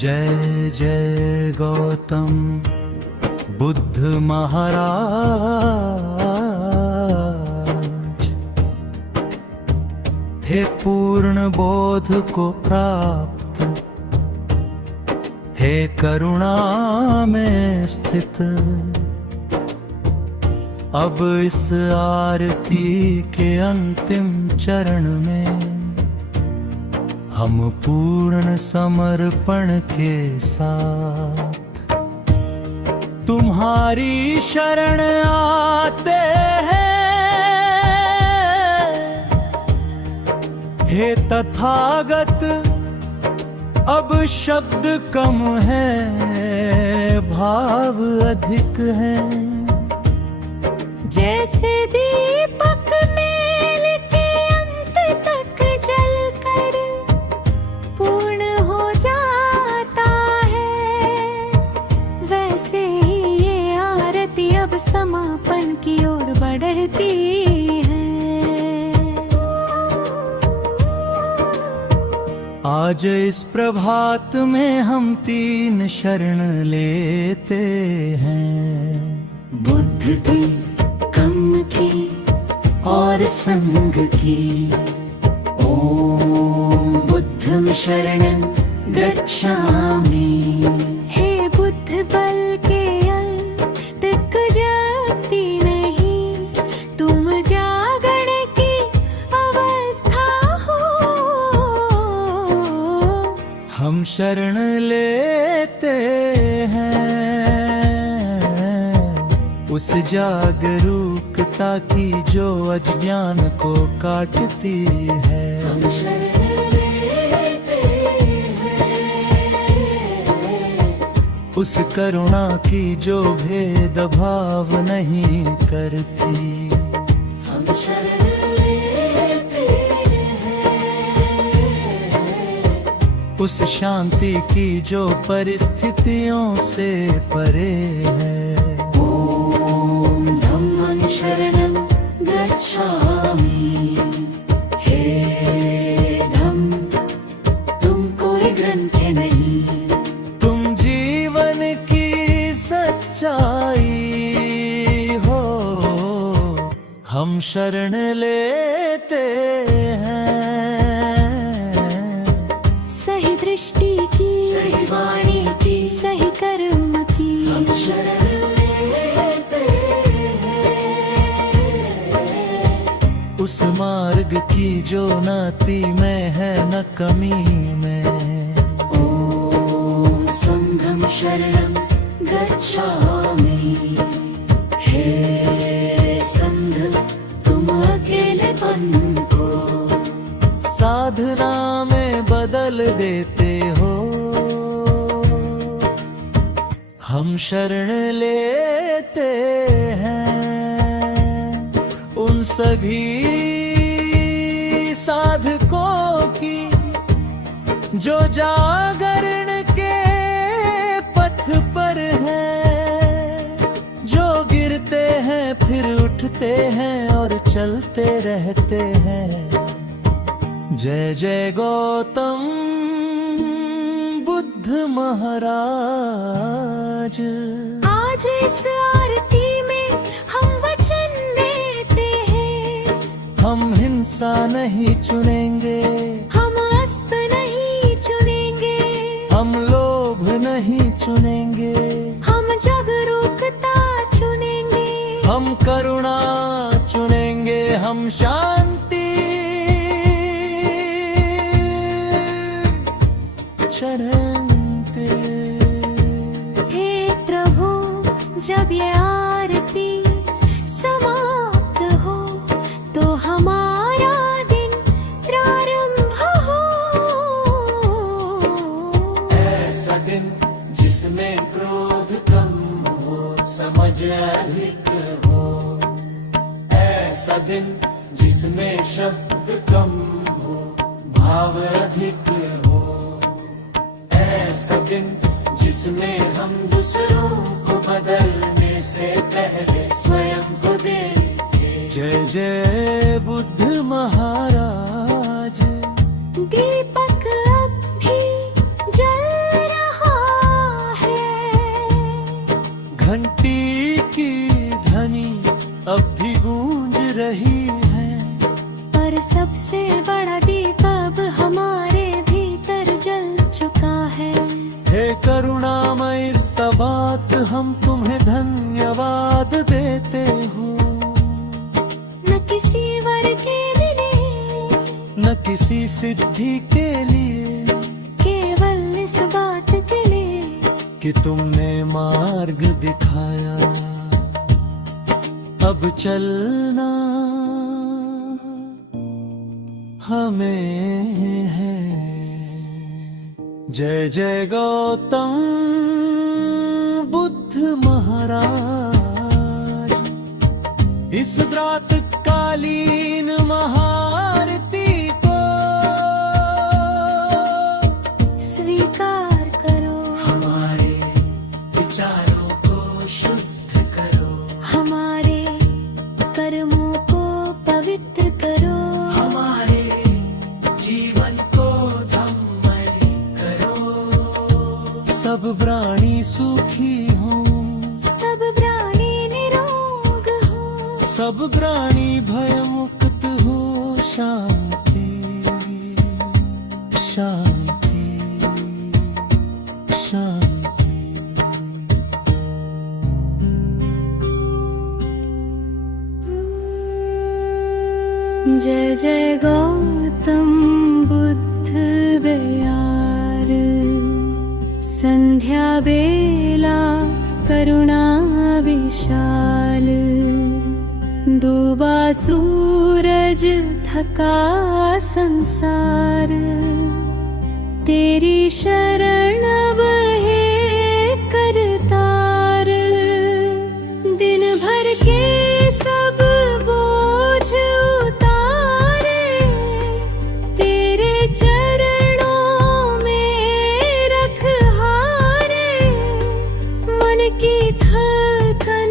जय जय गौतम बुद्ध महाराज। हे पूर्ण बोध को प्राप्त, हे करुणा में स्थित, अब इस आरती के अंतिम चरण में हम पूर्ण समर्पण के साथ तुम्हारी शरण आते हैं। हे तथागत, अब शब्द कम है, भाव अधिक है। जैसे दीपक मेल के अंत तक जलकर पूर्ण हो जाता है, वैसे ही ये आरती अब समापन की ओर बढ़ती है। आज इस प्रभात में हम तीन शरण लेते हैं। बुद्ध की, कर्म की और संग की। ओम बुद्धं शरणं गच्छामि। हे बुद्ध बल के अंत जाती नहीं, तुम जागरण की अवस्था हो। हम शरण लेते हैं उस जागरूकता की जो अज्ञान को काटती है। हम शरण लेते हैं उस करुणा की जो भेदभाव नहीं करती। हम शरण लेते हैं उस शांति की जो परिस्थितियों से परे है। शरणं गच्छामि। हे धम्म, तुम कोई ग्रंथ नहीं, तुम जीवन की सच्चाई हो। हम शरण लेते हैं सही दृष्टि की, सही वाणी की, सही कर्म की। हम शरण उस मार्ग की जो नाती में है न कमी में। ओम संघं शरणं गच्छामि। हे संघ, तुम अकेलेपन को साधना में बदल देते हो। हम शरण लेते हैं उन सभी साधकों की जो जागरण के पथ पर हैं, जो गिरते हैं फिर उठते हैं और चलते रहते हैं। जय जय गौतम बुद्ध महाराज। आज इस आरती में हम वचन देते हैं, हम हिंसा नहीं चुनेंगे, हम अस्त नहीं चुनेंगे, हम लोभ नहीं चुनेंगे, हम जागरूकता चुनेंगे, हम करुणा चुनेंगे, हम शांति चढ़ते। हे प्रभु, जब ये आरती समाप्त हो तो हमारा दिन प्रारंभ हो। ऐसा दिन जिसमें क्रोध कम हो, समझ अधिक हो। ऐसा दिन जिसमें शब्द कम हो, भाव अधिक हो। ऐसा दिन जिसमें हम दूसरों को बदलने से पहले स्वयं को देखें। जय जय बुद्ध महाराज। दीपक अब भी जल रहा रही है। पर सबसे बड़ा दीप अब हमारे भीतर जल चुका है। हे करुणामय इस बात हम तुम्हें धन्यवाद देते हो। न किसी वर के लिए, न किसी सिद्धि के लिए, केवल इस बात के लिए कि तुमने मार्ग दिखाया। अब चलना हमें है। जय जय गौतम बुद्ध महाराज। इस रातकालीन महाआरती को स्वीकार करो। हमारे विचारों को शुद्ध करो। हमारे कर्मों को पवित्र करो। हमारे जीवन को धम्मय करो। सब प्राणी सुखी हों, सब प्राणी निरोग हो, सब प्राणी भयमुक्त हो। शांति शांति शांति। जय जय गौतम बुद्ध विहार। संध्या बेला करुणा विशाल। डूबा सूरज थका संसार। तेरी शरण अब है करतार। दिन भर के सब बोझ उतारे तेरे चरणों में रख हारे। मन की थकन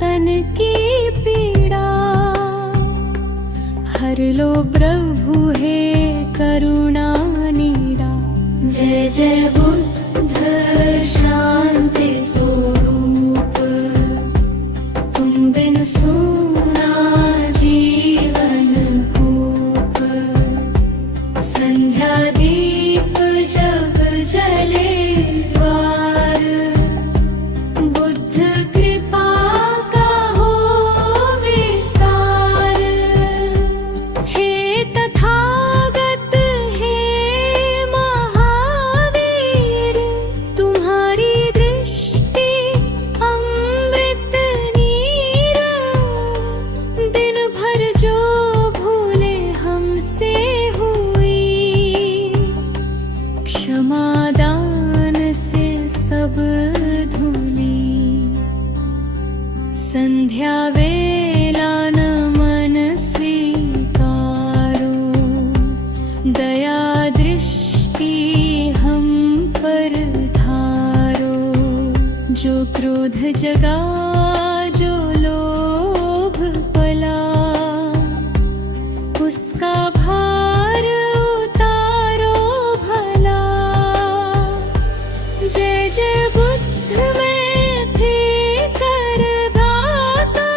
तन की पीड़ा हर लो प्रभु है करुणा नीड़ा। जय जय बुद्ध शांति स्वरूप। तुम बिन सूना जीवन कूप। संध्या दीप जब जले द्वार। बुद्ध कृपा का हो विस्तार। हे तथागत हे महावीर। तुम्हारी दृष्टि अमृत नीर। दिन भर जो भूले हमसे हुई। क्षमादान से सब धुली। संध्या वेला नमन स्वीकारो। दया दृष्टि हम पर धारो। जो क्रोध जगा जो लोभ पला। उसका भार उतारो भला। जय जय बुद्ध में फिकर गाता।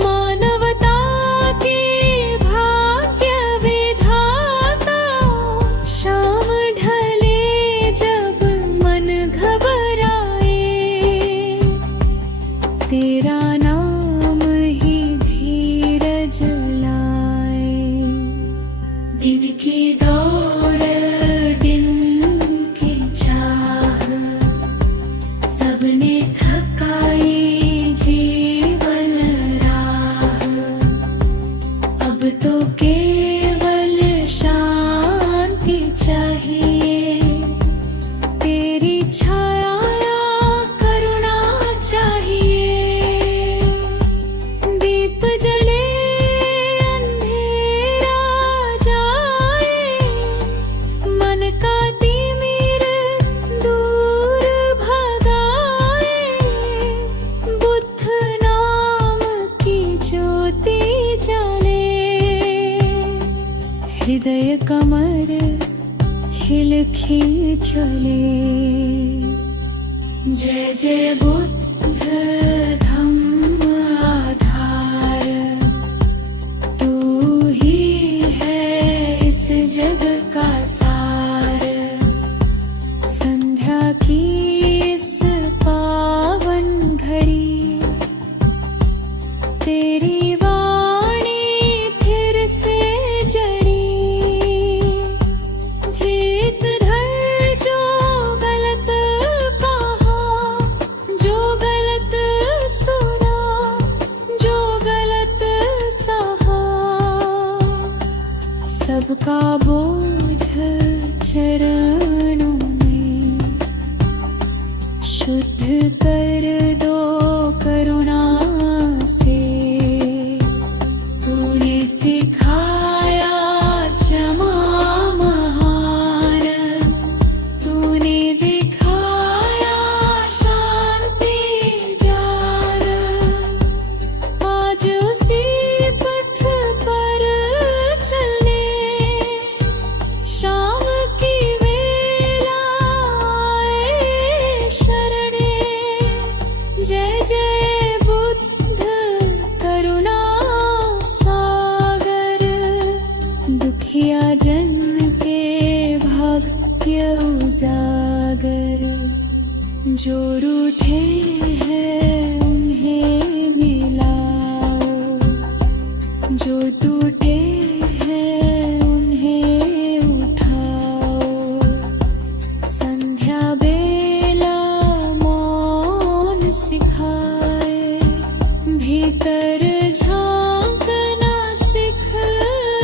मानवता के भाग्य विधाता। शाम ढले जब मन घबराए। तेरा नाम ही धीरज लाए। दिन की दौड़ दिन की चाह। सबने थकाई जीवन राह। अब तो केवल शांति चाहिए। तेरी छाया करुणा चाहिए। दीप जले अंधेरा जाए। मन का तिमिर दूर भगाए। बुद्ध नाम की ज्योति जले। हृदय कमर खिल खिल चले। जय जय बुद्ध धम्म आधार। सबका बोझ चरणों में शुद्ध कर दो करुणा से। तूने सिखाया क्षमा महान, तूने दिखाया शांति ज्ञान। आज उसी पथ पर चलने शाम की वेला आए शरणे। जय जय बुद्ध करुणा सागर, दुखिया जन के भाग्य उजागर। जो रूठे हैं उन्हें मिलाओ, जो टूटे हैं उन्हें उठाओ। संध्या बेला मौन सिखाए, भीतर झांकना सिखलाए।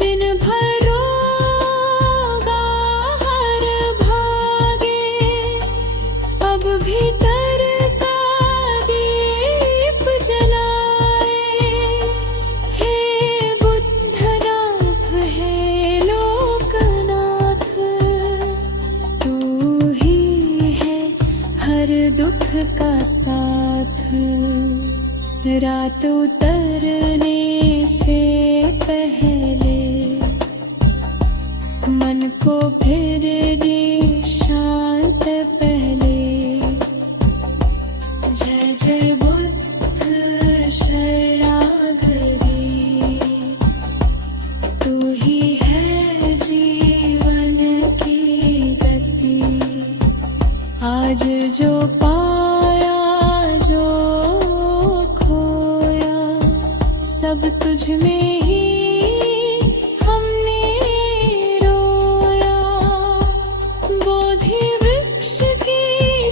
दिन भर रोगा हर भागे, अब भीतर का दीप जलाए। हे बुद्धनाथ है लोकनाथ, तू ही है हर दुख का साथ। रात उतरने से पहले मन को फिर दे शांत पहले। जय जय बुद्ध शरणागति, तू ही है जीवन की गति। आज जो पाया जो खोया, सब तुझ में ही हमने रोया। बोधि वृक्ष की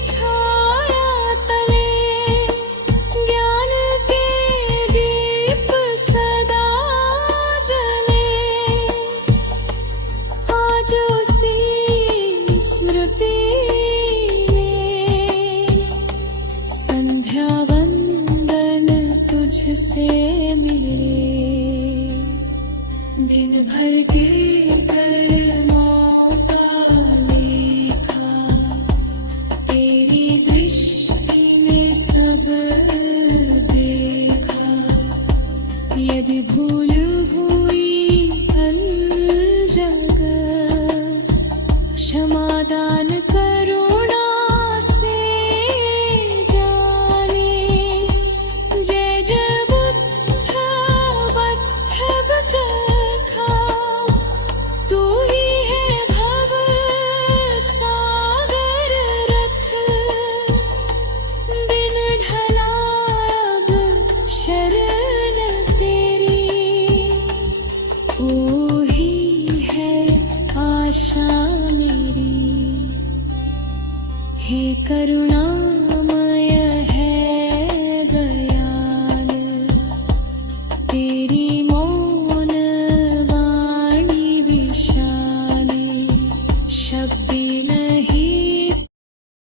छाया तले, ज्ञान के दीप सदा जले। आज उसी स्मृति में संध्या वंदन तुझसे मिले। दिन भर के कर्मों का लेखा, तेरी दृष्टि में सब देखा। यदि भूल हुई अनजग, क्षमादान करुणा से जाने। जय जय बुद्ध बद्धब कथा, तू ही है भव सागर रथ। दिन ढला अब शरण तेरी, तू ही है आशा मेरी। हे करुणा